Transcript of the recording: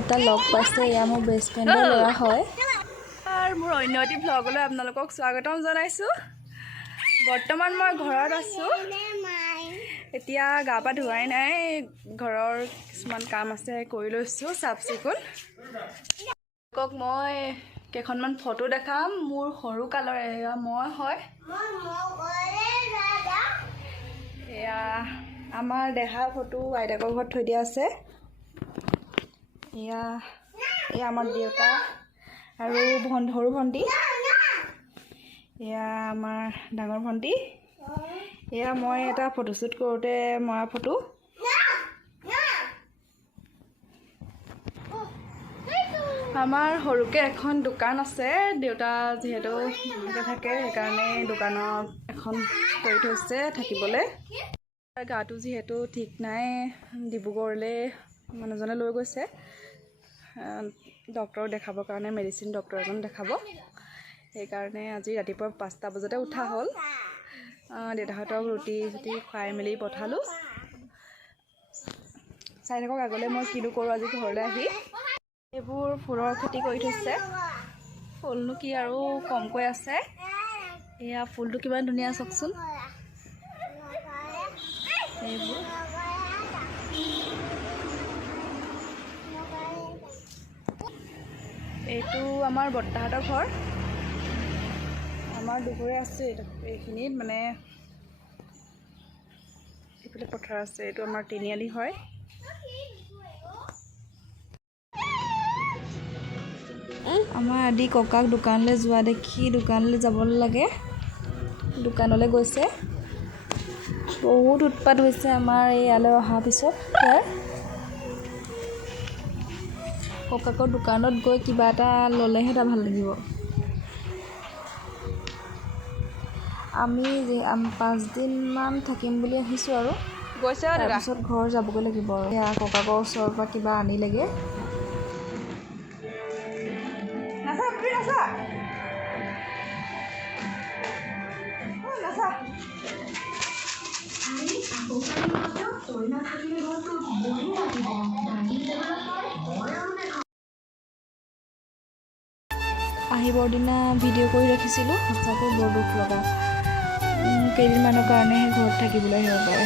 এটা লগ পাইছে, এয়া মোৰ বেষ্ট ফ্ৰেণ্ডৰ ল'ৰা হয়। আৰু মোৰ অন্য এটি ভ্লগলৈ আপোনালোকক স্বাগতম জনাইছোঁ। বৰ্তমান মই ঘৰত আছোঁ। এতিয়া গা পা ধোৱাই নাই, ঘৰৰ কিছুমান কাম আছে কৰি লৈছোঁ চাফ চিকুণ। মই কেইখনমান ফটো দেখাম মোৰ সৰু কালৰ। এয়া মই হয়, এয়া আমাৰ দেহা ফটো আইতাকৰ ঘৰত থৈ দিয়া আছে। এয়া আমাৰ দেউতা আৰু সৰু ভণ্টি, এয়া আমাৰ ডাঙৰ ভণ্টি। এয়া মই এটা ফটোশ্বুট কৰোঁতে মৰা ফটো। আমাৰ সৰুকৈ এখন দোকান আছে, দেউতা যিহেতু ঘৰতে থাকে সেইকাৰণে দোকানত এখন কৰি থৈছে থাকিবলৈ। গাটো যিহেতু ঠিক নাই, ডিব্ৰুগড়লৈ মানুহজনে লৈ গৈছে ডক্টৰক দেখাবৰ কাৰণে, মেডিচিন ডক্টৰ এজন দেখাব। সেইকাৰণে আজি ৰাতিপুৱা 5টা বজাতে উঠা হ'ল। দেউতাহঁতক ৰুটি খুৱাই মেলি পঠালোঁ। চাই থাকক আগলৈ মই কিনো কৰোঁ আজি ঘৰলৈ আহি। এইবোৰ ফুলৰ খেতি কৰি থৈছে, ফুলনো কি আৰু কমকৈ আছে। এয়া ফুলটো কিমান ধুনীয়া চাওকচোন। এইবোৰ এইটো আমাৰ বৰ্তাহঁতৰ ঘৰ। আমাৰ দুঘৰে আছে এইখিনিত, মানে এইফালে পথাৰ আছে। এইটো আমাৰ তিনিআলি হয়। আমাৰ আদি ককাক দোকানলৈ যোৱা দেখি দোকানলৈ যাবলৈ লাগে, দোকানলৈ গৈছে। বহুত উৎপাত হৈছে আমাৰ ইয়ালৈ অহাৰ পিছত। ককাকৰ দোকানত গৈ কিবা এটা ল'লেহে এটা ভাল লাগিব। আমি 5 দিনমান থাকিম বুলি আহিছোঁ আৰু তাৰপিছত ঘৰ যাবগৈ লাগিব আৰু। এয়া ককাকৰ ওচৰৰ পৰা কিবা আনিলেগৈ। আহিবৰ দিনা ভিডিঅ' কৰি ৰাখিছিলোঁ, সঁচাকৈ বৰ দুখ লগা। কেইদিনমানৰ কাৰণেহে ঘৰত থাকিবলৈ আহিব পাৰে।